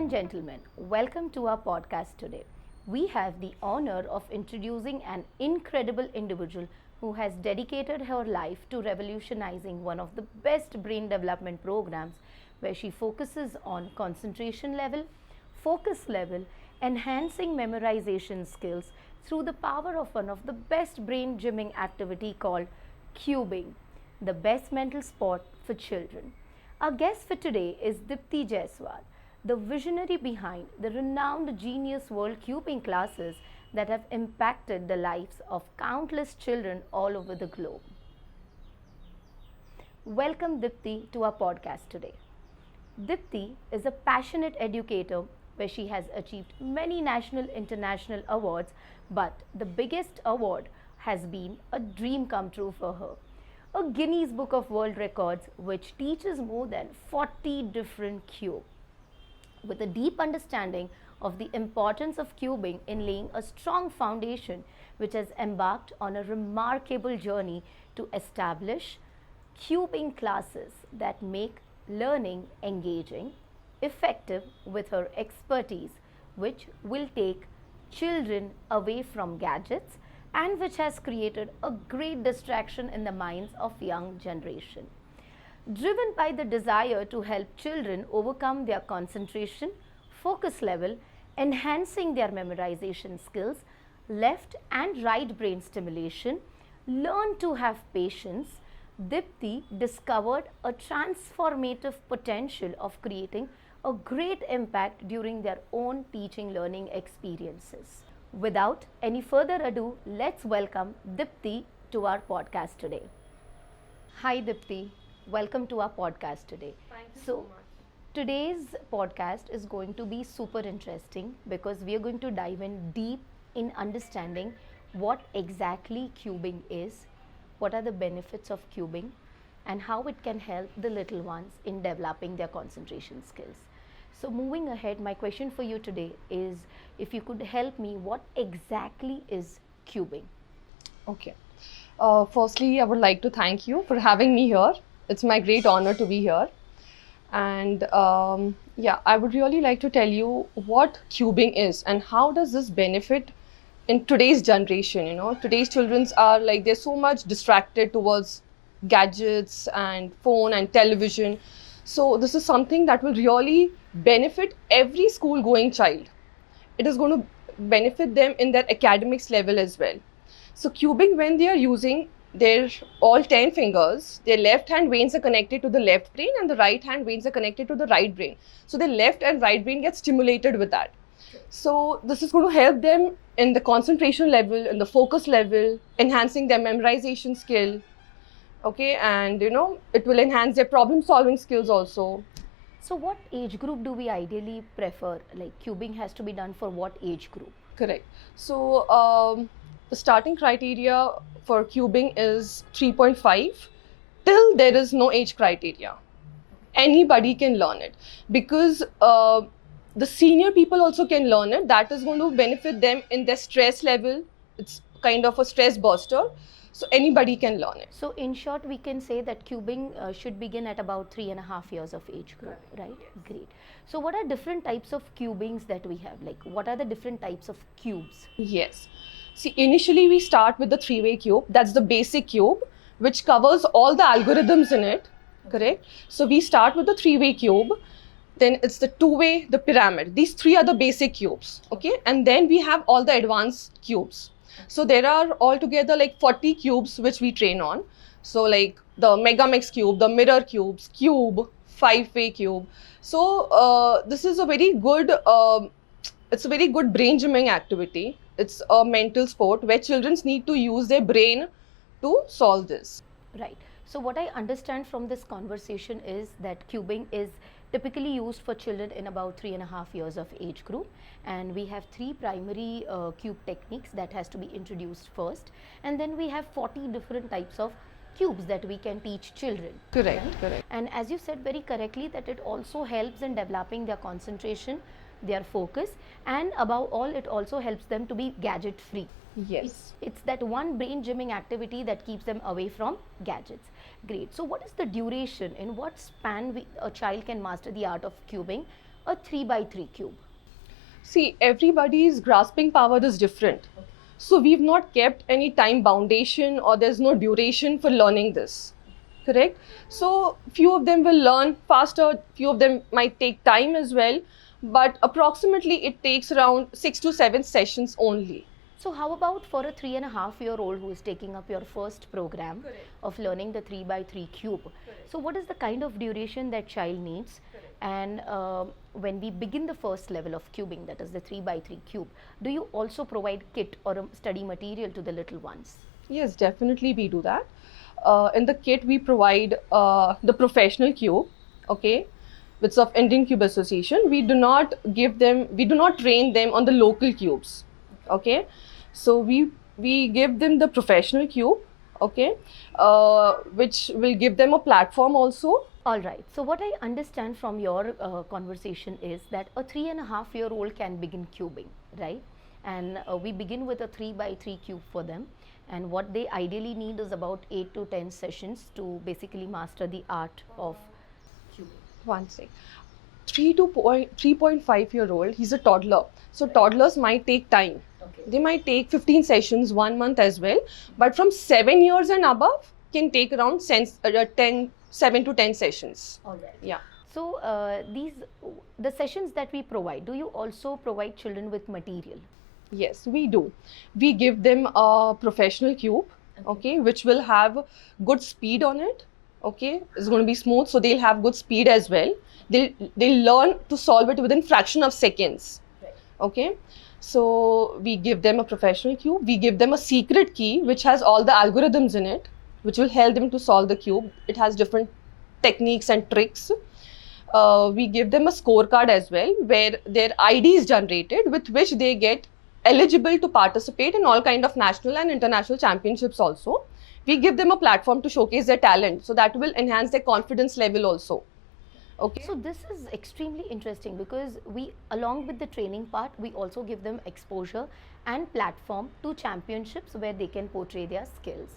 and gentlemen, welcome to our podcast today. We have the honor of introducing an incredible individual who has dedicated her life to revolutionizing one of the best brain development programs where she focuses on concentration level, focus level, enhancing memorization skills through the power of one of the best brain gymming activity called cubing, the best mental sport for children. Our guest for today is Dipti Jaiswal, the visionary behind the renowned Genius World Cubing classes that have impacted the lives of countless children all over the globe. Welcome Dipti to our podcast today. Dipti is a passionate educator where she has achieved many national international awards, but the biggest award has been a dream come true for her. A Guinness Book of World Records which teaches more than 40 different cubes. With a deep understanding of the importance of cubing in laying a strong foundation, which has embarked on a remarkable journey to establish cubing classes that make learning engaging, effective with her expertise, which will take children away from gadgets and which has created a great distraction in the minds of young generation. Driven by the desire to help children overcome their concentration, focus level, enhancing their memorization skills, left and right brain stimulation, learn to have patience, Dipti discovered a transformative potential of creating a great impact during their own teaching learning experiences. Without any further ado, let's welcome Dipti to our podcast today. Hi Dipti, welcome to our podcast today. Thank you So, so much. today's podcast is going to be super interesting because we are going to dive in deep in understanding what exactly cubing is, what are the benefits of cubing, and how it can help the little ones in developing their concentration skills. So, moving ahead, my question for you today is if you could help me, what exactly is cubing? Okay. Firstly, I would like to thank you for having me here. It's my great honor to be here. And yeah, I would really like to tell you what cubing is and how does this benefit in today's generation. Today's childrens are like they're so much distracted towards gadgets and phone and television. So this is something that will really benefit every school going child. It is going to benefit them in their academics level as well. So cubing, when they are using their all 10 fingers, their left hand veins are connected to the left brain and the right hand veins are connected to the right brain. So their left and right brain get stimulated with that. So this is going to help them in the concentration level, in the focus level, enhancing their memorization skill. Okay, and it will enhance their problem solving skills also. So, what age group do we ideally prefer? Like, cubing has to be done for what age group? Correct. So the starting criteria for cubing is 3.5 till there is no age criteria. Anybody can learn it because the senior people also can learn it. That is going to benefit them in their stress level. It's kind of a stress buster. So anybody can learn it. So, in short, we can say that cubing should begin at about 3.5 years of age group, right? Yes. Great. So, what are different types of cubings that we have? Like, what are the different types of cubes? Yes. See, initially we start with the three-way cube. That's the basic cube, which covers all the algorithms in it. Correct? So we start with the three-way cube. Then it's the two-way, the pyramid. These three are the basic cubes. Okay? And then we have all the advanced cubes. So there are altogether like 40 cubes which we train on. So like the Megamix cube, the mirror cubes, cube, five-way cube. So this is a very good, it's a very good brain gymming activity. It's a mental sport where children need to use their brain to solve this. Right. So, what I understand from this conversation is that cubing is typically used for children in about 3.5 years of age group, and we have three primary cube techniques that has to be introduced first, and then we have 40 different types of cubes that we can teach children. Correct, right? correct. And as you said very correctly, that it also helps in developing their concentration, their focus, and above all, it also helps them to be gadget free. Yes. It's that one brain gymming activity that keeps them away from gadgets. Great. So what is the duration? In what span a child can master the art of cubing? a 3 by 3 cube? See, everybody's grasping power is different. So we've not kept any time boundation or there's no duration for learning this. Correct? So few of them will learn faster, few of them might take time as well, but approximately it takes around 6 to 7 sessions only. So how about for a 3.5-year-old who is taking up your first program of learning the 3 by 3 cube? So what is the kind of duration that child needs? And when we begin the first level of cubing, that is the 3 by 3 cube, do you also provide kit or a study material to the little ones? Yes, definitely we do that. In the kit, we provide the professional cube, okay, which is of Indian Cube Association. We do not train them on the local cubes, okay. So we give them the professional cube, okay, which will give them a platform also. All right. So what I understand from your conversation is that a 3.5-year-old can begin cubing, right? And we begin with a 3 by 3 cube for them. And what they ideally need is about 8 to 10 sessions to basically master the art of cubing. One sec. 3.5-year-old, he's a toddler. So toddlers might take time. Okay. They might take 15 sessions, 1 month as well. But from 7 years and above, can take around 7 to 10 sessions. All right. Yeah. So the sessions that we provide, do you also provide children with material? Yes, we do. We give them a professional cube, okay, which will have good speed on it. Okay, it's going to be smooth, so they'll have good speed as well. They'll learn to solve it within fraction of seconds. Right. Okay, so we give them a professional cube. We give them a secret key which has all the algorithms in it, which will help them to solve the cube. It has different techniques and tricks. We give them a scorecard as well, where their ID is generated, with which they get eligible to participate in all kind of national and international championships also. We give them a platform to showcase their talent, so that will enhance their confidence level also. Okay. So this is extremely interesting because we, along with the training part, we also give them exposure and platform to championships where they can portray their skills.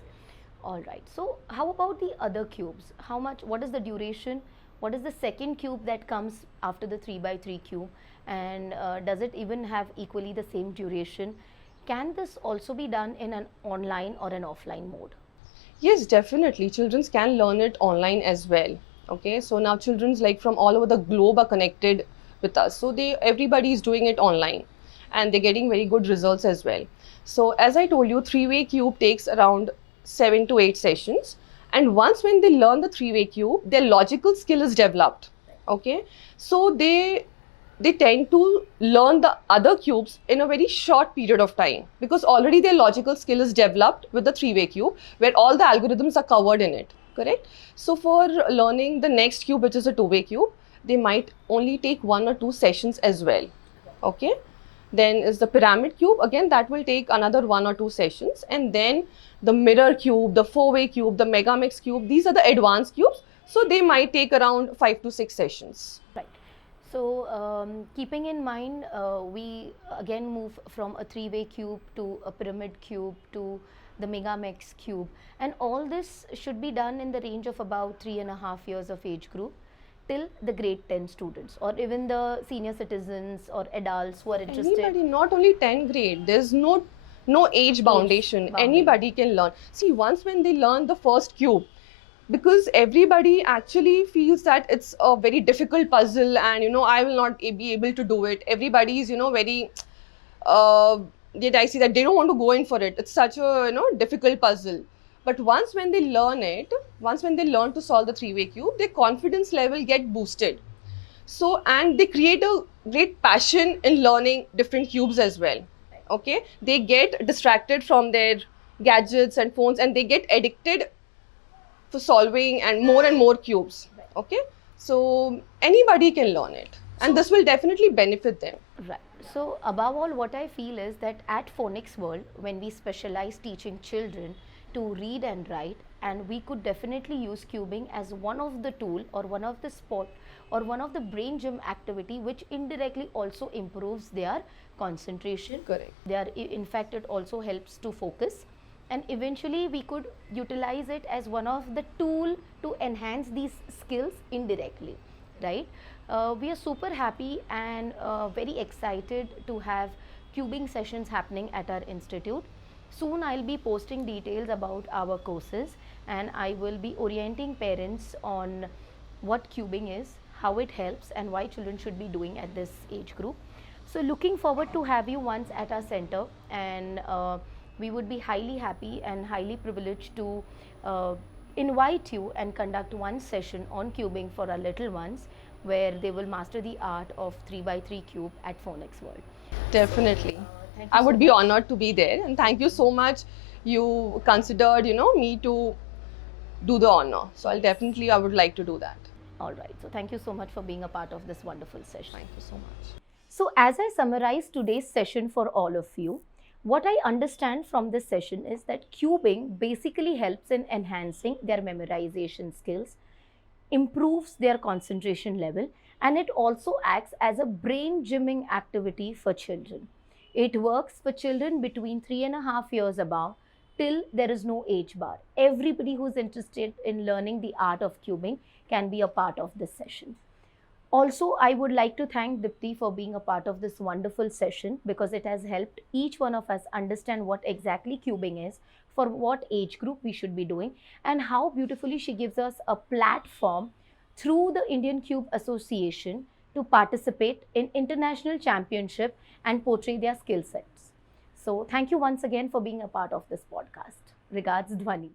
All right. So how about the other cubes? What is the duration? What is the second cube that comes after the 3 by 3 cube? And does it even have equally the same duration? Can this also be done in an online or an offline mode? Yes, definitely. Children can learn it online as well. Okay, so now children's like from all over the globe are connected with us. So everybody is doing it online and they're getting very good results as well. So as I told you, 3-way cube takes around 7 to 8 sessions. And once when they learn the 3-way cube, their logical skill is developed. Okay, so they tend to learn the other cubes in a very short period of time because already their logical skill is developed with the 3-way cube where all the algorithms are covered in it, correct? So for learning the next cube, which is a 2-way cube, they might only take 1 or 2 sessions as well, okay? Then is the pyramid cube, again that will take another 1 or 2 sessions, and then the mirror cube, the 4-way cube, the mega mix cube, these are the advanced cubes, so they might take around 5 to 6 sessions. Right. So keeping in mind, we again move from a 3-way cube to a pyramid cube to the Megamix cube, and all this should be done in the range of about 3.5 years of age group till the grade 10 students, or even the senior citizens or adults who are interested. Anybody, not only 10 grade, there's no age boundation. Anybody can learn. See, once when they learn the first cube, because everybody actually feels that it's a very difficult puzzle and I will not be able to do it. Everybody is very I see that they don't want to go in for it. It's such a difficult puzzle. But once when they learn to solve the 3-way cube, their confidence level get boosted. So, and they create a great passion in learning different cubes as well. Okay, they get distracted from their gadgets and phones and they get addicted for solving and more cubes. Okay, so anybody can learn it, and this will definitely benefit them. Right. So above all, what I feel is that at Phonics World, when we specialize teaching children to read and write, and we could definitely use cubing as one of the tool or one of the sport or one of the brain gym activity which indirectly also improves their concentration. Correct. In fact, it also helps to focus, and eventually we could utilize it as one of the tool to enhance these skills indirectly, right? We are super happy and very excited to have cubing sessions happening at our institute. Soon I'll be posting details about our courses, and I will be orienting parents on what cubing is, how it helps, and why children should be doing at this age group. So looking forward to have you once at our center, and we would be highly happy and highly privileged to invite you and conduct one session on cubing for our little ones, where they will master the art of 3 by 3 cube at Phoenix World. Definitely. Thank you I so would be much. honored to be there, and thank you so much. You considered, me to do the honor. So I would like to do that. All right. So thank you so much for being a part of this wonderful session. Thank you so much. So as I summarize today's session for all of you, what I understand from this session is that cubing basically helps in enhancing their memorization skills, improves their concentration level, and it also acts as a brain gymming activity for children. It works for children between 3.5 years above till there is no age bar. Everybody who's interested in learning the art of cubing can be a part of this session. Also, I would like to thank Dipti for being a part of this wonderful session, because it has helped each one of us understand what exactly cubing is, for what age group we should be doing, and how beautifully she gives us a platform through the Indian Cube Association to participate in international championship and portray their skill sets. So thank you once again for being a part of this podcast. Regards, Dhwani.